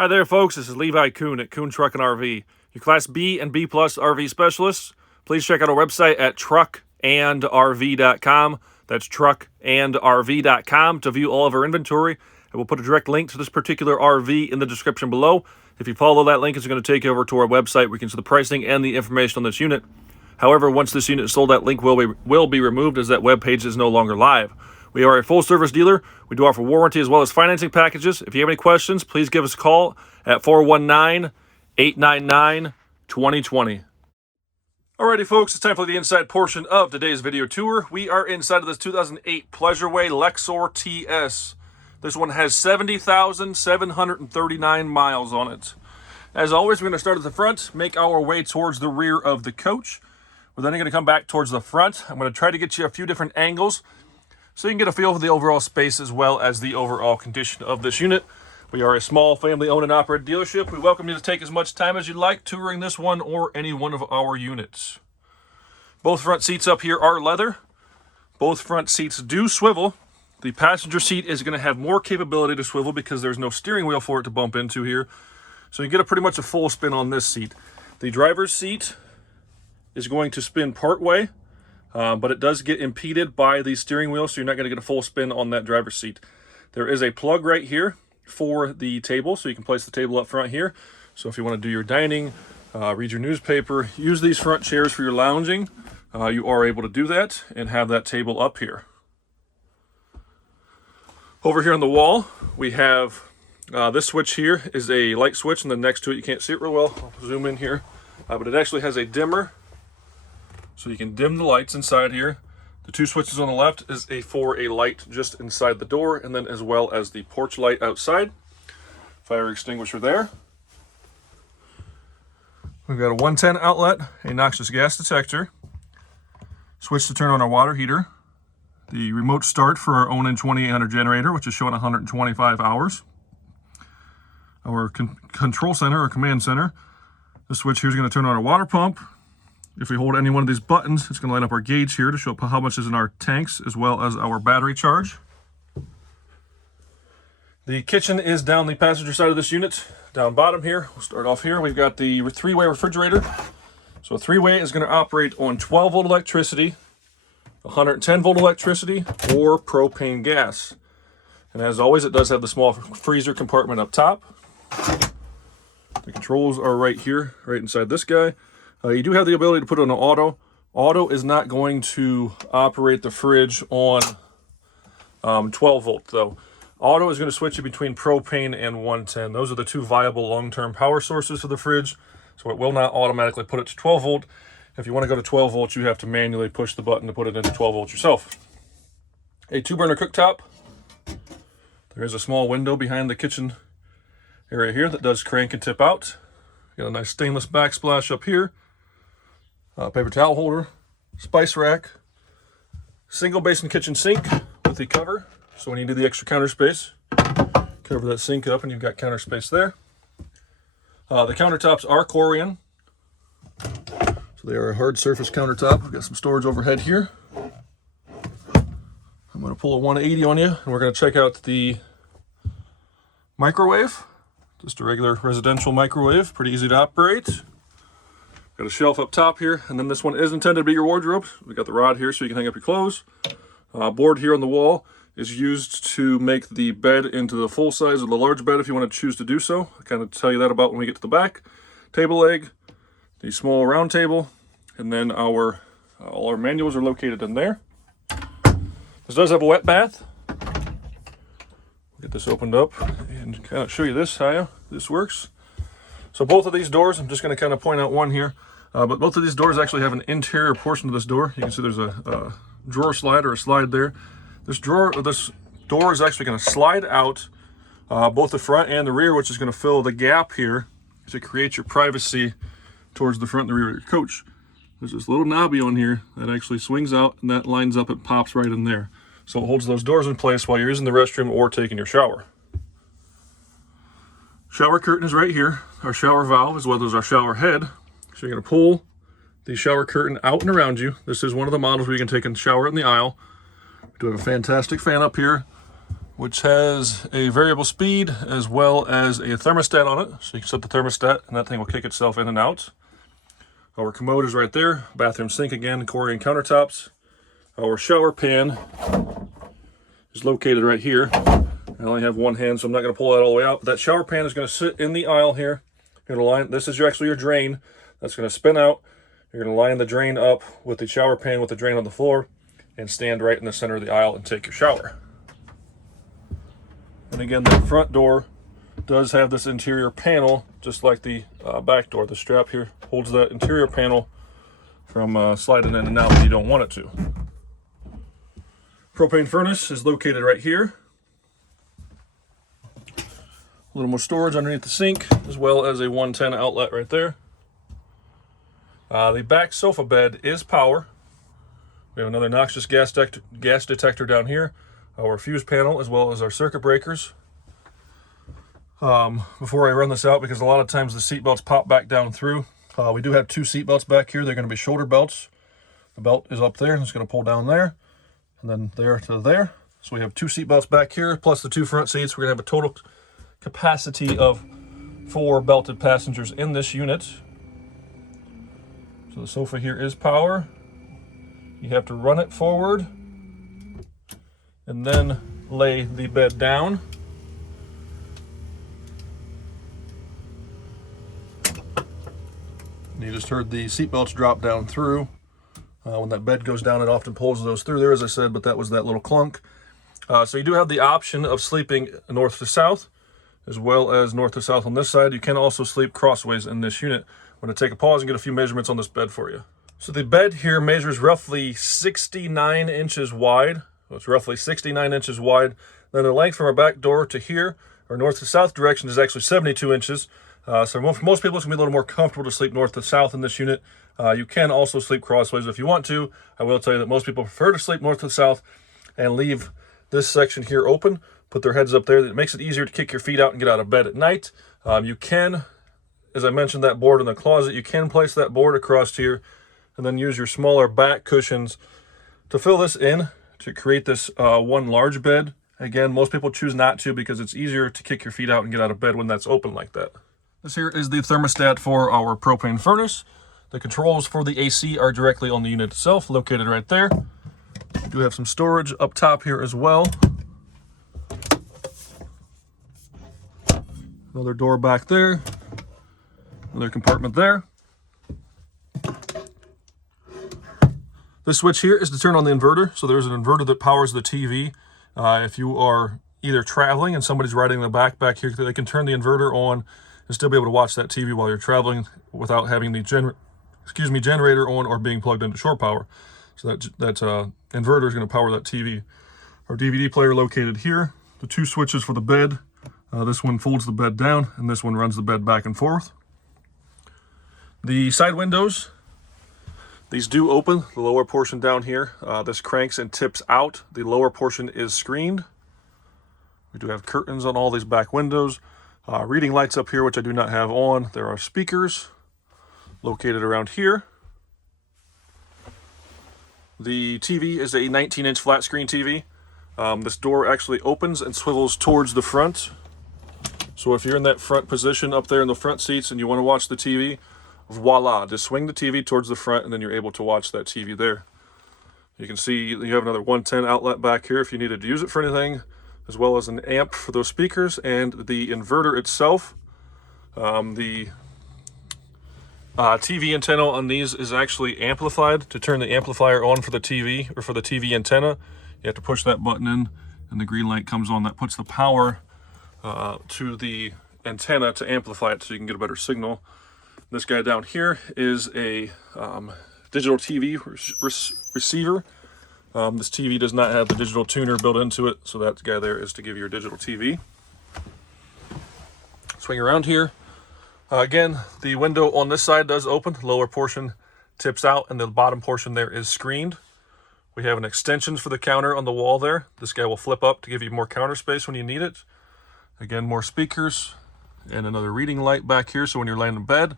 Hi there, folks. This is Levi Kuhn at Kuhn Truck and RV, your Class B and B Plus RV specialists. Please check out our website at truckandrv.com. That's truckandrv.com to view all of our inventory. And we'll put a direct link to this particular RV in the description below. If you follow that link, it's going to take you over to our website where you can see the pricing and the information on this unit. However, once this unit is sold, that link will be removed as that web page is no longer live. We are a full-service dealer. We do offer warranty as well as financing packages. If you have any questions, please give us a call at 419-899-2020. Alrighty, folks, it's time for the inside portion of today's video tour. We are inside of this 2008 Pleasureway Lexor-TS. This one has 70,739 miles on it. As always, we're going to start at the front, make our way towards the rear of the coach. We're then going to come back towards the front. I'm going to try to get you a few different angles so you can get a feel for the overall space as well as the overall condition of this unit. We are a small family-owned and operated dealership. We welcome you to take as much time as you'd like touring this one or any one of our units. Both front seats up here are leather. Both front seats do swivel. The passenger seat is going to have more capability to swivel because there's no steering wheel for it to bump into here. So you get pretty much a full spin on this seat. The driver's seat is going to spin part way. But it does get impeded by the steering wheel, so you're not going to get a full spin on that driver's seat. There is a plug right here for the table, so you can place the table up front here. So if you want to do your dining, read your newspaper, use these front chairs for your lounging, you are able to do that and have that table up here. Over here on the wall, we have this switch here is a light switch, and then next to it, you can't see it real well. I'll zoom in here, but it actually has a dimmer. So you can dim the lights inside here. The two switches on the left is for a light just inside the door, and then as well as the porch light outside. Fire extinguisher there. We've got a 110 outlet, a noxious gas detector, switch to turn on our water heater, the remote start for our Onan 2800 generator, which is showing 125 hours. Our control center or command center. The switch here is going to turn on our water pump. If we hold any one of these buttons, it's going to light up our gauge here to show up how much is in our tanks as well as our battery charge. The kitchen is down the passenger side of this unit. Down bottom here, we'll start off here. We've got the three-way refrigerator. So a three-way is going to operate on 12-volt electricity, 110-volt electricity, or propane gas. And as always, it does have the small freezer compartment up top. The controls are right here, right inside this guy. You do have the ability to put it on auto. Auto is not going to operate the fridge on 12 volt though. Auto is going to switch you between propane and 110. Those are the two viable long-term power sources for the fridge. So it will not automatically put it to 12 volt. If you want to go to 12 volts, you have to manually push the button to put it into 12 volts yourself. A 2-burner cooktop. There is a small window behind the kitchen area here that does crank and tip out. Got a nice stainless backsplash up here. Paper towel holder, spice rack, single basin kitchen sink with the cover. So when you do the extra counter space, cover that sink up and you've got counter space there. The countertops are Corian. So they are a hard surface countertop. We've got some storage overhead here. I'm going to pull a 180 on you and we're going to check out the microwave. Just a regular residential microwave, pretty easy to operate. Got a shelf up top here, and then this one is intended to be your wardrobe. We got the rod here so you can hang up your clothes. Board here on the wall is used to make the bed into the full size of the large bed if you want to choose to do so. I'll kind of tell you that about when we get to the back. Table leg, the small round table, and then all our manuals are located in there. This does have a wet bath. Get this opened up and kind of show you how this works. So both of these doors, I'm just going to kind of point out one here, but both of these doors actually have an interior portion of this door. You can see there's a drawer slide or a slide there. This door is actually going to slide out both the front and the rear, which is going to fill the gap here to create your privacy towards the front and the rear of your coach. There's this little knobby on here that actually swings out and that lines up and pops right in there. So it holds those doors in place while you're using the restroom or taking your shower. Shower curtain is right here. Our shower valve as well as our shower head. So you're going to pull the shower curtain out and around you. This is one of the models where you can take a shower in the aisle. We do have a fantastic fan up here. which has a variable speed as well as a thermostat on it. So you can set the thermostat and that thing will kick itself in and out. Our commode is right there. Bathroom sink again, Corian countertops. Our shower pan is located right here. I only have one hand, so I'm not going to pull that all the way out. That shower pan is going to sit in the aisle here. You're going to line, this is actually your drain. That's going to spin out. You're going to line the drain up with the shower pan with the drain on the floor and stand right in the center of the aisle and take your shower. And again, the front door does have this interior panel, just like the back door. The strap here holds that interior panel from sliding in and out when you don't want it to. Propane furnace is located right here. A little more storage underneath the sink, as well as a 110 outlet right there. The back sofa bed is power. We have another noxious gas detector down here, our fuse panel, as well as our circuit breakers. Before I run this out, because a lot of times the seat belts pop back down through, we do have two seat belts back here. They're going to be shoulder belts. The belt is up there, and it's going to pull down there, and then there to there. So we have two seat belts back here, plus the two front seats. We're going to have a total capacity of 4 belted passengers in this unit. So the sofa here is power. You have to run it forward and then lay the bed down. And you just heard the seat belts drop down through. When that bed goes down, it often pulls those through there, as I said, but that was that little clunk. So you do have the option of sleeping north to south, as well as north to south on this side. You can also sleep crossways in this unit. I'm going to take a pause and get a few measurements on this bed for you. So the bed here measures roughly 69 inches wide. So it's roughly 69 inches wide. Then the length from our back door to here, our north to south direction, is actually 72 inches. So for most people, it's going to be a little more comfortable to sleep north to south in this unit. You can also sleep crossways if you want to. I will tell you that most people prefer to sleep north to south and leave this section here open, put their heads up there. It makes it easier to kick your feet out and get out of bed at night. You can, as I mentioned, that board in the closet, you can place that board across here and then use your smaller back cushions to fill this in to create this one large bed. Again, most people choose not to because it's easier to kick your feet out and get out of bed when that's open like that. This here is the thermostat for our propane furnace. The controls for the AC are directly on the unit itself, located right there. We do have some storage up top here as well. Another door back there. Another compartment there. This switch here is to turn on the inverter. So there's an inverter that powers the TV. If you are either traveling and somebody's riding the back here, they can turn the inverter on and still be able to watch that TV while you're traveling without having the generator on or being plugged into shore power. So that inverter is going to power that TV. Our DVD player located here. The two switches for the bed. This one folds the bed down, and this one runs the bed back and forth. The side windows, these do open. The lower portion down here, this cranks and tips out. The lower portion is screened. We do have curtains on all these back windows. Reading lights up here, which I do not have on. There are speakers located around here. The TV is a 19-inch flat screen TV. This door actually opens and swivels towards the front. So if you're in that front position up there in the front seats and you want to watch the TV, voila, just swing the TV towards the front and then you're able to watch that TV there. You can see you have another 110 outlet back here if you needed to use it for anything, as well as an amp for those speakers and the inverter itself. The TV antenna on these is actually amplified. To turn the amplifier on for the TV or for the TV antenna, you have to push that button in and the green light comes on. That puts the power to the antenna to amplify it so you can get a better signal. This guy down here is a digital TV receiver. This TV does not have the digital tuner built into it, so that guy there is to give you your digital TV. Swing around here. Again, the window on this side does open. The lower portion tips out and the bottom portion there is screened. We have an extension for the counter on the wall there. This guy will flip up to give you more counter space when you need it. Again, more speakers and another reading light back here, so when you're laying in bed,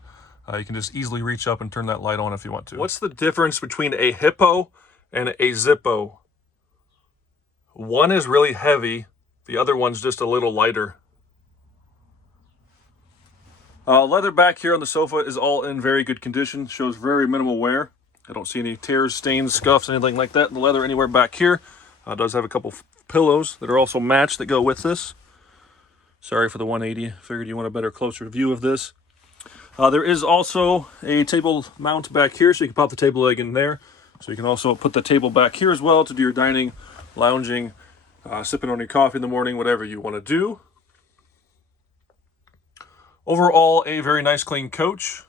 you can just easily reach up and turn that light on if you want to. What's the difference between a Hippo and a Zippo? One is really heavy The other one's just a little lighter. Leather back here on the sofa is all in very good condition. Shows very minimal wear. I don't see any tears, stains, scuffs, anything like that in the leather anywhere back here. Does have a couple pillows that are also matched that go with this. Sorry for the 180. Figured you want a better, closer view of this. There is also a table mount back here, so you can pop the table leg in there. So you can also put the table back here as well to do your dining, lounging, sipping on your coffee in the morning, whatever you want to do. Overall, a very nice, clean coach.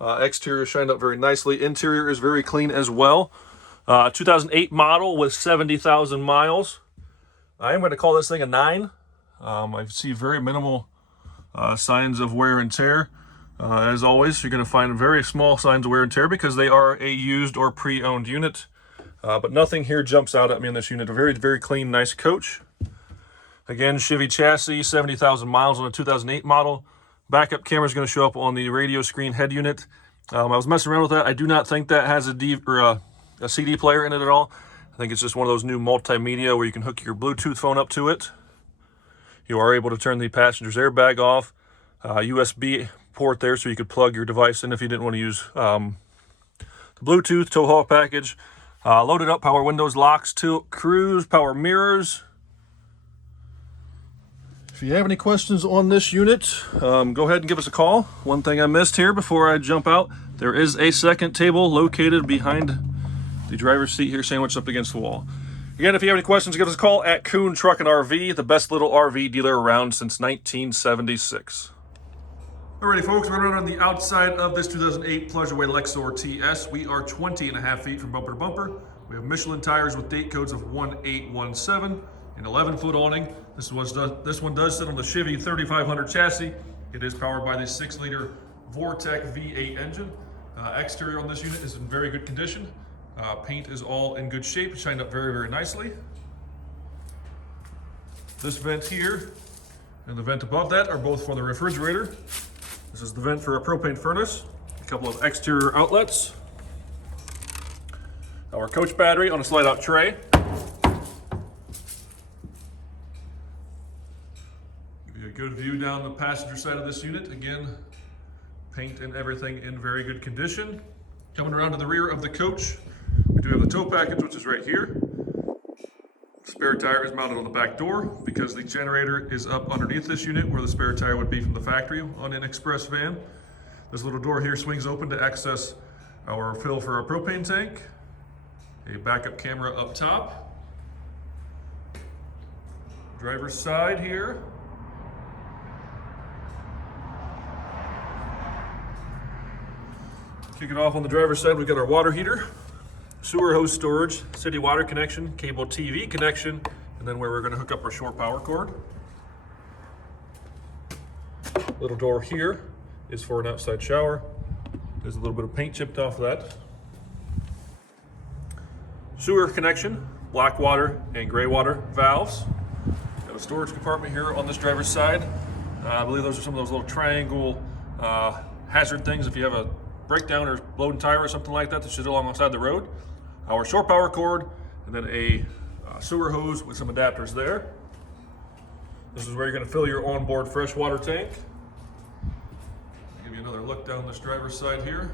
Exterior shined up very nicely. Interior is very clean as well. 2008 model with 70,000 miles. I am going to call this thing a 9. I see very minimal signs of wear and tear. As always, you're going to find very small signs of wear and tear because they are a used or pre-owned unit. But nothing here jumps out at me in this unit. A very, very clean, nice coach. Again, Chevy chassis, 70,000 miles on a 2008 model. Backup camera is going to show up on the radio screen head unit. I was messing around with that. I do not think that has a CD player in it at all. I think it's just one of those new multimedia where you can hook your Bluetooth phone up to it. You are able to turn the passenger's airbag off. USB port there so you could plug your device in if you didn't want to use the Bluetooth tow haul package. Loaded up, power windows, locks, tilt, cruise, power mirrors. If you have any questions on this unit, go ahead and give us a call. One thing I missed here before I jump out, there is a second table located behind the driver's seat here, sandwiched up against the wall. Again, if you have any questions, give us a call at Kuhn Truck and RV, the best little RV dealer around since 1976. Alrighty, folks, we're running on the outside of this 2008 Pleasureway Lexor-TS. We are 20.5 feet from bumper to bumper. We have Michelin tires with date codes of 1817 and 11-foot awning. This one does sit on the Chevy 3500 chassis. It is powered by the 6-liter Vortec V8 engine. Exterior on this unit is in very good condition. Paint is all in good shape, shined up very, very nicely. This vent here and the vent above that are both for the refrigerator. This is the vent for a propane furnace. A couple of exterior outlets. Our coach battery on a slide-out tray. Give you a good view down the passenger side of this unit. Again, paint and everything in very good condition. Coming around to the rear of the coach, we do have the tow package, which is right here. Spare tire is mounted on the back door because the generator is up underneath this unit where the spare tire would be from the factory on an express van. This little door here swings open to access our fill for our propane tank. A backup camera up top. Driver's side here. Kick it off on the driver's side, we've got our water heater, sewer hose storage, city water connection, cable TV connection, and then where we're going to hook up our short power cord. Little door here is for an outside shower. There's a little bit of paint chipped off that. Sewer connection, black water and gray water valves. Got a storage compartment here on this driver's side. I believe those are some of those little triangle hazard things if you have a breakdown or blown tire or something like that should alongside the road. Our short power cord, and then a sewer hose with some adapters there. This is where you're going to fill your onboard freshwater tank. I'll give you another look down this driver's side here.